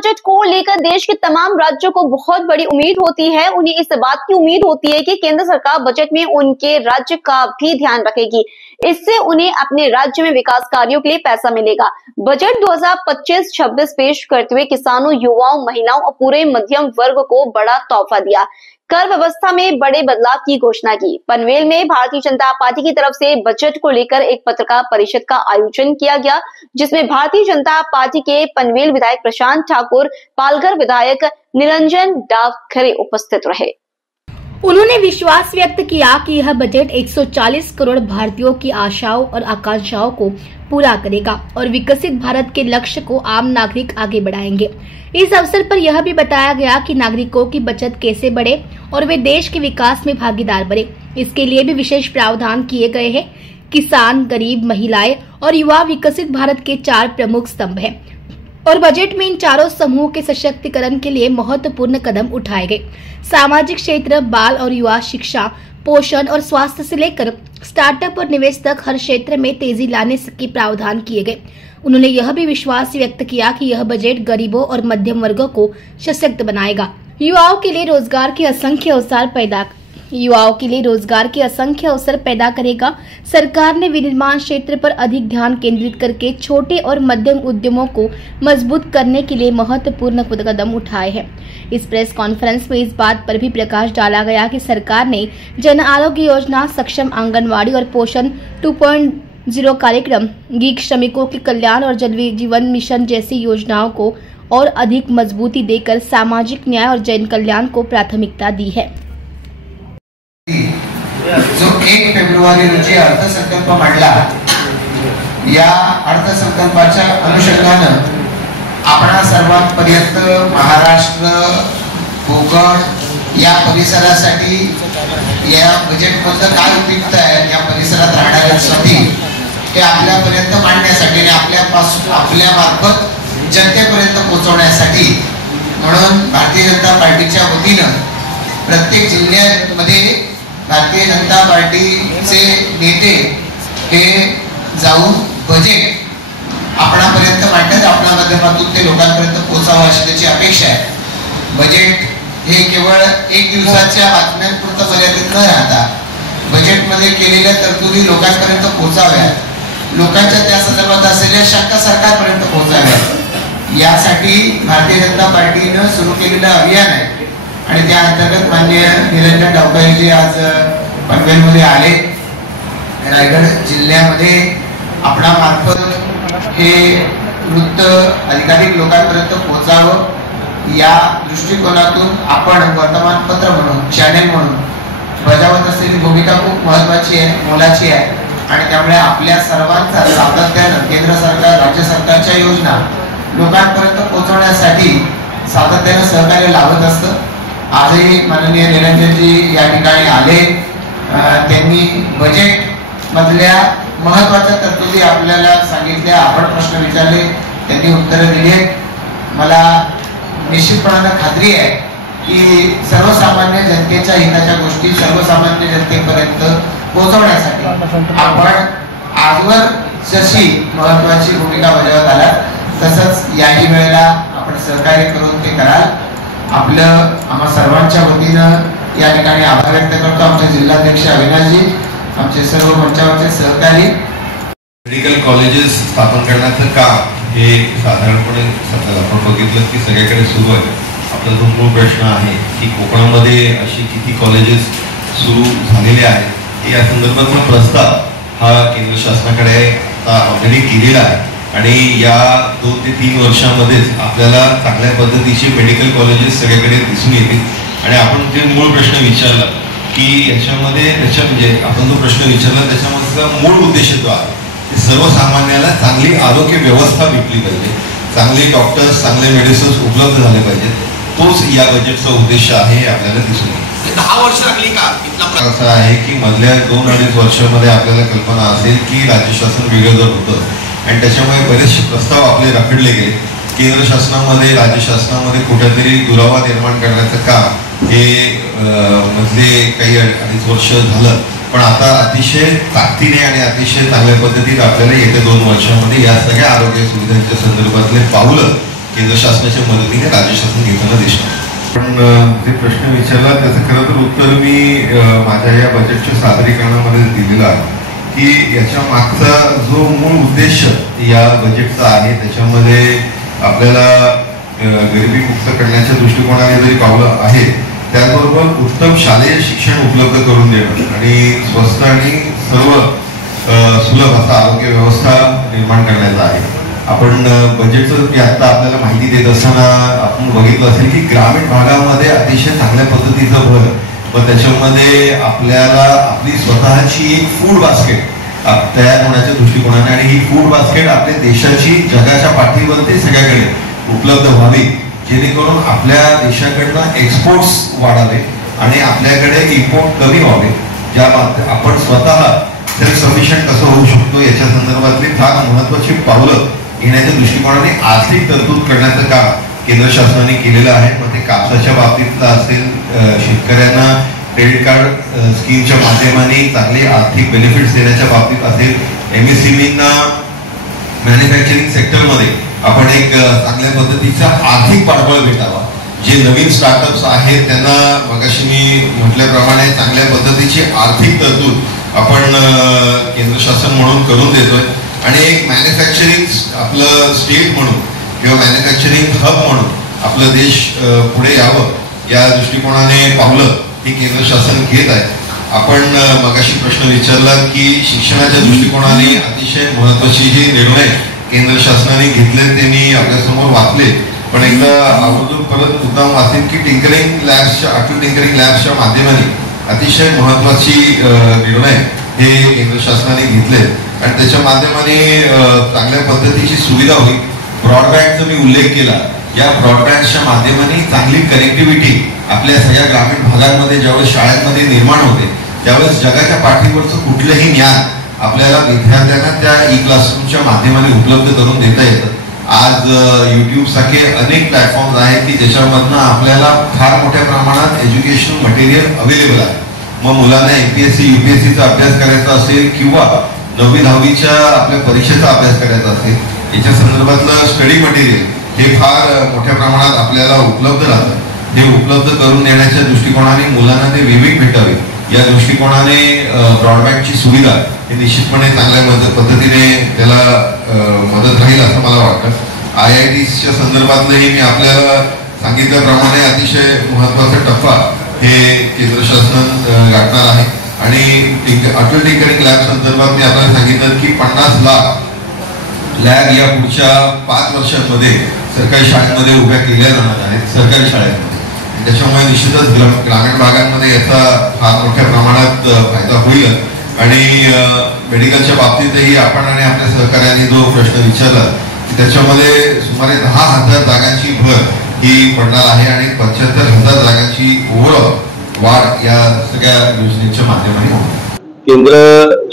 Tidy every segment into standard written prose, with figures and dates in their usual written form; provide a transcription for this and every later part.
Budget को लेकर देश के तमाम राज्यों को बहुत बड़ी उम्मीद होती है। उन्हें इस बात की उम्मीद होती है कि केंद्र सरकार बजट में उनके राज्य का भी ध्यान रखेगी। इससे उन्हें अपने राज्य में विकास कार्यों के लिए पैसा मिलेगा। बजट 2025-26 पेश करते हुए किसानों, युवाओं, महिलाओं और पूरे मध्यम वर्ग को बड़ा तोहफा दिया। कर व्यवस्था में बड़े बदलाव की घोषणा की। पनवेल में भारतीय जनता पार्टी की तरफ से बजट को लेकर एक पत्रकार परिषद का आयोजन किया गया, जिसमें भारतीय जनता पार्टी के पनवेल विधायक प्रशांत ठाकुर, पालघर विधायक निरंजन डावखरे उपस्थित रहे। उन्होंने विश्वास व्यक्त किया कि यह बजट 140 करोड़ भारतीयों की आशाओं और आकांक्षाओं को पूरा करेगा और विकसित भारत के लक्ष्य को आम नागरिक आगे बढ़ाएंगे। इस अवसर पर यह भी बताया गया कि नागरिकों की बचत कैसे बढ़े और वे देश के विकास में भागीदार बने, इसके लिए भी विशेष प्रावधान किए गए हैं। किसान, गरीब, महिलाएं और युवा विकसित भारत के 4 प्रमुख स्तंभ हैं और बजट में इन चारों समूहों के सशक्तिकरण के लिए महत्वपूर्ण कदम उठाए गए। सामाजिक क्षेत्र, बाल और युवा शिक्षा, पोषण और स्वास्थ्य से लेकर स्टार्टअप और निवेश तक हर क्षेत्र में तेजी लाने के प्रावधान किए गए। उन्होंने यह भी विश्वास व्यक्त किया कि यह बजट गरीबों और मध्यम वर्गों को सशक्त बनाएगा। युवाओं के लिए रोजगार के असंख्य अवसर पैदा करेगा। सरकार ने विनिर्माण क्षेत्र पर अधिक ध्यान केंद्रित करके छोटे और मध्यम उद्यमों को मजबूत करने के लिए महत्वपूर्ण कदम उठाए हैं। इस प्रेस कॉन्फ्रेंस में इस बात पर भी प्रकाश डाला गया कि सरकार ने जन आरोग्य योजना, सक्षम आंगनवाड़ी और पोषण 2.0 कार्यक्रम, गीग श्रमिकों के कल्याण और जल जीवन मिशन जैसी योजनाओं को और अधिक मजबूती देकर सामाजिक न्याय और जन कल्याण को प्राथमिकता दी है। जो 1 फेब्रुवारी रोजी अर्थसंकल्प मांडला, या अर्थसंकल्पाच्या अनुषंगाने आपणा सर्वांपर्यंत महाराष्ट्र, कोकण या परिसरासाठी या बजेटमधलं काय उपयुक्त आहे, या परिसरात राहणाऱ्यांसाठी ते आपल्यापर्यंत मांडण्यासाठी आणि आपल्या मार्फत जनतेपर्यंत पोहोचवण्यासाठी म्हणून भारतीय जनता पार्टीच्या वतीने प्रत्येक जिल्ह्यामध्ये भारतीय जनता पार्टीचे नेते हे जाऊन बजेट आपणापर्यंत मांडण्यात, आपल्या माध्यमातून ते लोकांपर्यंत पोहोचावं अशी त्याची अपेक्षा आहे। बजेट हे केवळ 1 दिवसाच्या बातम्यांपुरतं मर्यादित न राहता बजेटमध्ये केलेल्या तरतुदी लोकांपर्यंत पोहोचाव्यात, लोकांच्या त्या संदर्भात असलेल्या शंका सरकारपर्यंत पोहोचाव्यात, यासाठी भारतीय जनता पार्टीने सुरू केलेलं अभियान आहे। आणि त्या अंतर्गत माननीय निरंजन डावखरेजी आज पनवेलमध्ये आले। रायगड जिल्ह्यामध्ये आपणा मार्फत हे वृत्त अधिकाधिक लोकांपर्यंत पोहोचावं या दृष्टिकोनातून आपण वर्तमानपत्र म्हणून, चॅनल म्हणून बजावत असलेली भूमिका खूप महत्त्वाची आहे, मोलाची आहे। आणि त्यामुळे आपल्या सर्वांचा सातत्याने केंद्र सरकार, राज्य सरकारच्या योजना लोकांपर्यंत पोहोचवण्यासाठी सातत्याने सहकार्य लावत असतं। आजही माननीय निरंजनजी या ठिकाणी आले, त्यांनी बजेट मधल्या महत्त्वाच्या तरतुदी आपल्याला सांगितल्या, आपण प्रश्न विचारले, त्यांनी उत्तरं दिली। मला निश्चितपणाने खात्री आहे की सर्वसामान्य जनतेच्या हिताच्या गोष्टी सर्वसामान्य जनतेपर्यंत पोहोचवण्यासाठी आपण आजवर जशी महत्त्वाची भूमिका बजावत आलात, तसंच याही वेळेला आपण सहकार्य करून ते कराल। आपलं आम्हा सर्वांच्या वतीनं या ठिकाणी आभार व्यक्त करतो। आमचे जिल्हाध्यक्ष अविनाशजी, आमचे सर्व मंचावरचे सहकारी। मेडिकल कॉलेजेस स्थापन करण्याचं काम हे साधारणपणे आपण बघितलं की सगळीकडे सुरू आहे। आपला जो मूळ प्रश्न आहे की कोकणामध्ये अशी किती कॉलेजेस सुरू झालेले आहेत, या संदर्भातला प्रस्ताव हा केंद्र शासनाकडे ऑलरेडी केलेला आहे आणि या 2 ते 3 वर्षांमध्येच आपल्याला चांगल्या पद्धतीचे मेडिकल कॉलेजेस सगळीकडे दिसून येतील। आणि आपण जे मूळ प्रश्न विचारला की याच्यामध्ये म्हणजे आपण जो प्रश्न विचारला त्याच्यामधला मूळ उद्देश जो आहे ते सर्वसामान्याला चांगली आरोग्य व्यवस्था भेटली पाहिजे, चांगले डॉक्टर्स, चांगले मेडिसिन्स उपलब्ध झाले पाहिजेत, तोच या बजेटचा उद्देश आहे आपल्याला दिसून येतो। 10 वर्ष लागली का? असं आहे की मधल्या 2-2.5 वर्षांमध्ये आपल्याला कल्पना असेल की राज्य शासन वेगळं होतं आणि त्याच्यामुळे बरेचसे प्रस्ताव आपले रखडले गेले। केंद्र शासनामध्ये, राज्य शासनामध्ये कुठेतरी दुरावा निर्माण करण्याचं काम हे मधले काही 2.5 वर्ष झालं, पण आता अतिशय ताकदीने आणि अतिशय चांगल्या पद्धतीने आपल्याला येत्या 2 वर्षांमध्ये या सगळ्या आरोग्य सुविधांच्या संदर्भातले पावलं केंद्र शासनाच्या मदतीने राज्य शासन घेताना दिसणार. पण जे प्रश्न विचारला त्याचं खरं तर उत्तर मी माझ्या या बजेटच्या सादरीकरणामध्ये दिलेलं आहे की याच्या मागचा जो मूळ उद्देश या बजेटचा आहे त्याच्यामध्ये आपल्याला गरिबी मुक्त करण्याच्या दृष्टिकोनाने जरी पावलं आहे, त्याचबरोबर उत्तम शालेय शिक्षण उपलब्ध करून देणं आणि स्वस्त आणि सर्व सुलभ असा आरोग्य व्यवस्था निर्माण करण्याचा आहे. आपण बजेटचं मी आता आपल्याला माहिती देत असताना आपण बघितलं असेल की ग्रामीण भागामध्ये अतिशय चांगल्या पद्धतीचं भर व त्याच्यामध्ये आपल्याला आपली स्वतःची एक फूड बास्केट तयार होण्याच्या दृष्टिकोनाने आणि ही फूड बास्केट आपल्या देशाची जगाच्या पाठीवरती सगळ्याकडे उपलब्ध व्हावी, जेणेकरून आपल्या देशाकडनं एक्सपोर्ट्स वाढावे आणि आपल्याकडे इम्पोर्ट कमी व्हावे, ज्या आपण स्वतः सेल्फ सफिशियंट कसं होऊ शकतो याच्या संदर्भातली फार महत्वाची पावलं घेण्याच्या दृष्टिकोनाने आर्थिक तरतूद करण्याचं काम केंद्र शासनाने केलेलं आहे. मग ते कापसाच्या बाबतीतलं असेल, शेतकऱ्यांना क्रेडिट कार्ड स्कीमच्या माध्यमाने चांगले आर्थिक बेनिफिट्स देण्याच्या बाबतीत असेल, MSMEना मॅन्युफॅक्चरिंग सेक्टरमध्ये आपण एक चांगल्या पद्धतीचा आर्थिक पाठबळ भेटावा. जे नवीन स्टार्टअप्स आहेत त्यांना मगाशी मी म्हटल्याप्रमाणे चांगल्या पद्धतीची आर्थिक तरतूद आपण केंद्र शासन म्हणून करून देतोय आणि एक मॅन्युफॅक्चरिंग आपलं स्टेट म्हणून किंवा मॅन्युफॅक्चरिंग हब म्हणून आपलं देश पुढे यावं या दृष्टिकोनाने पावलं हे केंद्र शासन घेत आहे. आपण मगाशी प्रश्न विचारला की शिक्षणाच्या दृष्टिकोनाने अतिशय महत्वाचे जे निर्णय केंद्र शासनाने घेतले ते मी आपल्यासमोर वाचले, पण एकदा आवर्जून परत मुद्दाम वाचेन की अटल टिंकरिंग लॅब्सच्या माध्यमाने अतिशय महत्वाची निर्णय हे केंद्र शासनाने घेतले आणि त्याच्या माध्यमाने चांगल्या पद्धतीची सुविधा होईल. ब्रॉडबँडचा मी उल्लेख केला, या ब्रॉडबँडच्या माध्यमाने चांगली कनेक्टिव्हिटी आपल्या सगळ्या ग्रामीण भागांमध्ये ज्यावेळेस शाळांमध्ये निर्माण होते त्यावेळेस जगाच्या पाठीवरचं कुठलंही ज्ञान आपल्याला विद्यार्थ्यांना त्या क्लासरूमच्या माध्यमाने उपलब्ध करून देता येतं. आज YouTube सारखे अनेक प्लॅटफॉर्म्स आहेत की ज्याच्यामधनं आपल्याला फार मोठ्या प्रमाणात एज्युकेशनल मटेरियल अवेलेबल आहे. मग मुलांना MPSC UPSCचा अभ्यास करायचा असेल किंवा 9वी 10वीच्या आपल्या परीक्षेचा अभ्यास करायचा असेल, याच्या संदर्भातलं स्टडी मटेरियल हे फार मोठ्या प्रमाणात आपल्याला उपलब्ध राहतं. हे उपलब्ध करून देण्याच्या दृष्टिकोनाने मुलांना ते विवेक भेटावे या दृष्टिकोनाने ब्रॉडबँडची सुविधा हे निश्चितपणे चांगल्या पद्धतीने त्याला मदत राहील असं मला वाटतं. IITच्या संदर्भातलंही मी आपल्याला सांगितल्याप्रमाणे अतिशय महत्वाचा टप्पा हे केंद्र शासन गाठणार आहे आणि अटल टिंकरिंग लॅब संदर्भात मी आपल्याला सांगितलं की 50 लाख लॅब या पुढच्या 5 वर्षांमध्ये सरकारी शाळांमध्ये उभ्या केल्या जाणार आहेत, सरकारी शाळांमध्ये. त्याच्यामुळे निश्चितच ग्रामीण भागांमध्ये याचा फार मोठ्या प्रमाणात फायदा होईल आणि मेडिकलच्या बाबतीतही आपण आणि आपल्या सहकार्याने जो प्रश्न विचारला त्याच्यामध्ये सुमारे 10,000 जागांची भर ही पडणार आहे आणि 75,000 जागांची ओव्हरऑल वाढ या सगळ्या योजनेच्या माध्यमाने होणार. केंद्र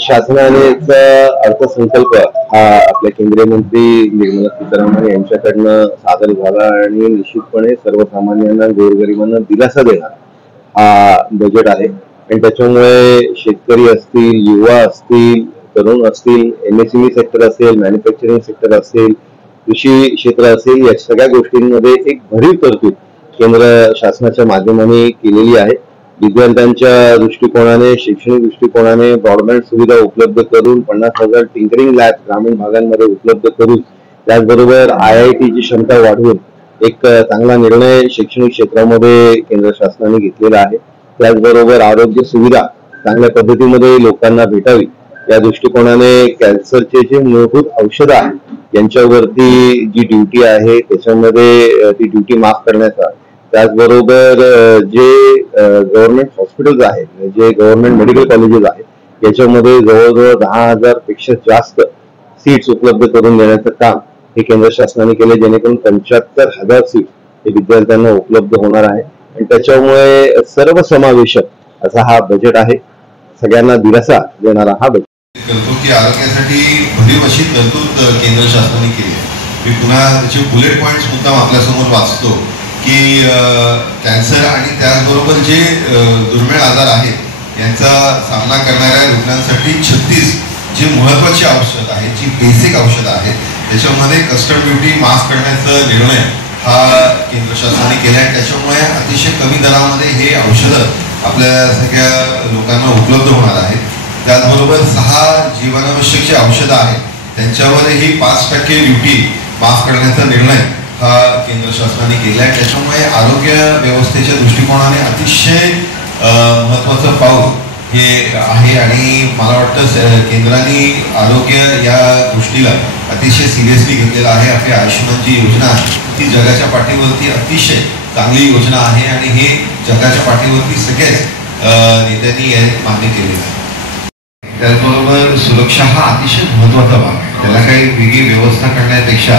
शासनाचा अर्थसंकल्प हा आपल्या केंद्रीय मंत्री निर्मला सीतारामन यांच्याकडनं सादर झाला आणि निश्चितपणे सर्वसामान्यांना गोरगरिबांना दिलासा देणार हा बजेट आहे आणि त्याच्यामुळे शेतकरी असतील, युवा असतील, तरुण असतील, MSME सेक्टर असेल, मॅन्युफॅक्चरिंग सेक्टर असेल, कृषी क्षेत्र असेल, या सगळ्या गोष्टींमध्ये एक भरीव तरतूद केंद्र शासनाच्या माध्यमाने केलेली आहे. विद्यार्थ्यांच्या दृष्टिकोनाने, शैक्षणिक दृष्टिकोनाने ब्रॉडबँड सुविधा उपलब्ध करून 50,000 टिंकरिंग लॅब ग्रामीण भागांमध्ये उपलब्ध करून त्याचबरोबर IITची क्षमता वाढवून एक चांगला निर्णय शैक्षणिक क्षेत्रामध्ये केंद्र शासनाने घेतलेला आहे. त्याचबरोबर आरोग्य सुविधा चांगल्या पद्धतीमध्ये लोकांना भेटावी या दृष्टिकोनाने कॅन्सरचे जे मूलभूत औषधं आहेत यांच्यावरती जी ड्युटी आहे त्याच्यामध्ये ती ड्युटी माफ करण्याचा, त्याचबरोबर जे गव्हर्नमेंट हॉस्पिटल्स आहेत, जे गव्हर्नमेंट मेडिकल कॉलेजेस आहेत याच्यामध्ये जवळजवळ 10,000 पेक्षा जास्त सीट्स उपलब्ध करून देण्याचं काम हे केंद्र शासनाने केले, जेणेकरून 75,000 सीट्स हे विद्यार्थ्यांना उपलब्ध होणार आहे आणि त्याच्यामुळे सर्वसमावेशक असा हा बजेट आहे, सगळ्यांना दिलासा देणारा हा बजेट. करतो की आरोग्यासाठी भरीव अशी तरतूद केंद्र शासनाने केली. मी पुन्हा त्याचे बुलेट पॉइंट्स मुद्दाम आपल्यासमोर वाचतो की कॅन्सर आणि त्याचबरोबर जे दुर्मिळ आजार आहेत यांचा सामना करणाऱ्या रुग्णांसाठी 36 जी महत्वाची औषधं आहेत, जी बेसिक औषधं आहेत त्याच्यामध्ये कस्टम ड्युटी माफ करण्याचा निर्णय हा केंद्र शासनाने केला आहे. त्याच्यामुळे अतिशय कमी दरामध्ये हे औषधं आपल्या सगळ्या लोकांना उपलब्ध होणार आहेत. त्याचबरोबर 6 जीवनावश्यक जे औषधं आहेत त्यांच्यावरही 5% ड्युटी माफ करण्याचा निर्णय हा केंद्र शासनाने केला आहे. त्याच्यामुळे आरोग्य व्यवस्थेच्या दृष्टिकोनाने अतिशय महत्त्वाचं पाऊल हे आहे आणि मला वाटतं केंद्राने आरोग्य या गोष्टीला अतिशय सिरियसली घेतलेला आहे. आपली आयुष्यमान जी योजना आहे ती जगाच्या पाठीवरती अतिशय चांगली योजना आहे आणि हे जगाच्या पाठीवरती सगळेच नेत्यांनी हे मान्य केलेलं आहे. त्याचबरोबर सुरक्षा हा अतिशय महत्त्वाचा भाग आहे. त्याला काही वेगळी व्यवस्था करण्यापेक्षा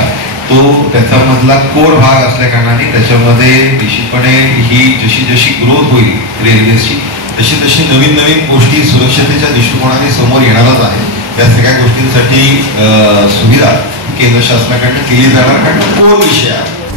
तो त्याच्यामधला कोर भाग असल्या कारणाने त्याच्यामध्ये निश्चितपणे ही जशी जशी ग्रोथ होईल रेल्वेची तशी तशी नवीन नवीन गोष्टी सुरक्षतेच्या दृष्टिकोनाने समोर येणारच आहे. या सगळ्या गोष्टींसाठी सुविधा केंद्र शासनाकडनं केली जाणार कारण कोर विषय आहे.